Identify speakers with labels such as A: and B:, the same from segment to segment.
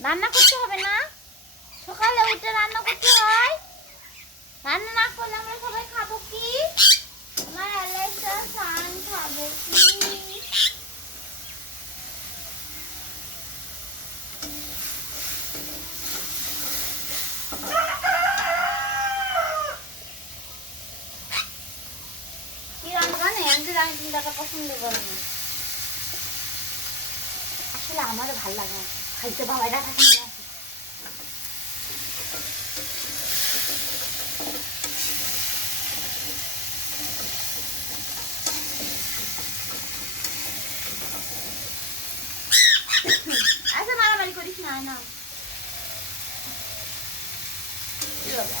A: রান্না করতে হবে না? সকালে উঠে রান্না করতে হয় রান্না না করলে আমরা সবাই খাব কি আমার অ্যালেক্সা সান খাব কি কি জানে আমি তো রান্না পছন্দ করি না। আসলে আমারও ভালো লাগে না। খাইতে বাবাইরা থাকে না আচ্ছা মারামারি করিস না না বাবা?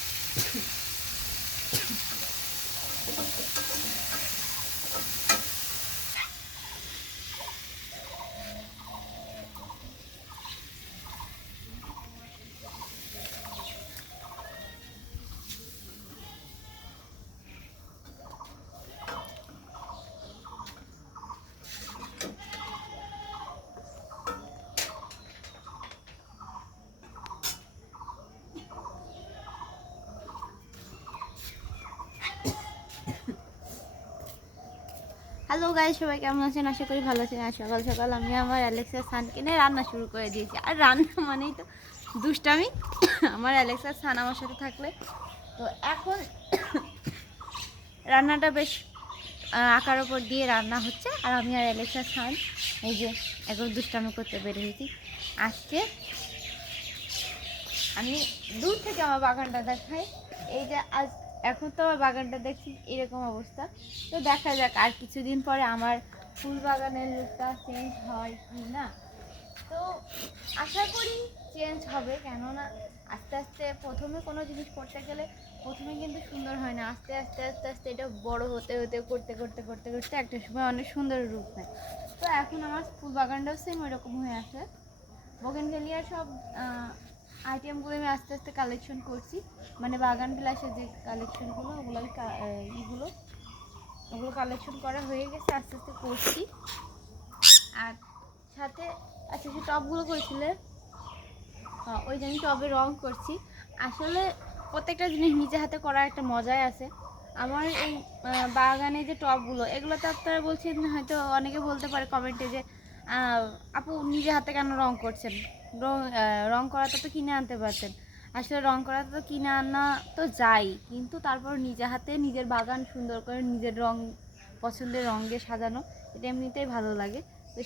A: হ্যালো গাইস সবাই কেমন আছেন? আশা করি ভালো আছেন। আর সকাল সকাল আমি আমার অ্যালেক্সার সান কিনে রান্না শুরু করে দিয়েছি। আর রান্না মানেই তো দুষ্টামি। আমার অ্যালেক্সার সান আমার সাথে থাকলে। তো এখন রান্নাটা বেশ আকার ওপর দিয়ে রান্না হচ্ছে। আর আমি আর অ্যালেক্সার সান এই যে এখন দুষ্টামি করতে বেরিয়েছি আজকে আমি দূর থেকে আমার বাগানটা দেখাই। এই যে আজ এখন তো আমার বাগানটা দেখছি এরকম অবস্থা। তো দেখা যাক, আর কিছুদিন পরে আমার ফুল বাগানের লুকটা চেঞ্জ হয় কি না তো আশা করি চেঞ্জ হবে, কেননা আস্তে আস্তে প্রথমে কোনো জিনিস করতে গেলে প্রথমে কিন্তু সুন্দর হয় না। আস্তে আস্তে আস্তে আস্তে এটা বড় হতে হতে, করতে করতে করতে করতে একটা সময় অনেক সুন্দর রূপ নেয়। তো এখন আমার ফুল বাগানটাও সেম ওইরকম হয়ে আছে। বোগেনভেলিয়ার সব আইটেমগুলো আমি আস্তে আস্তে কালেকশন করছি। মানে বাগান বিলাসের যে কালেকশনগুলো ওগুলো আমি ইগুলো ওগুলো কালেকশন করা হয়ে গেছে আস্তে আস্তে করছি। আর সাথে আচ্ছা সে টপগুলো করেছিলে? হ্যাঁ, ওই যে আমি টবে রং করছি। আসলে প্রত্যেকটা জিনিস নিজে হাতে করার একটা মজাই আছে। আমার এই বাগানে যে টবগুলো এগুলো তো আপনারা বলছেন হয়তো অনেকে বলতে পারে কমেন্টে যে আপু নিজে হাতে কেন রং করছেন? রং রং করাতে তো কিনে আনতে পারতেন আসলে রং করাতে তো কিনে আনা তো যাই কিন্তু তারপর নিজে হাতে নিজের বাগান সুন্দর করে নিজের রং, পছন্দের রঙে সাজানো, এটা এমনিতেই ভালো লাগে। তো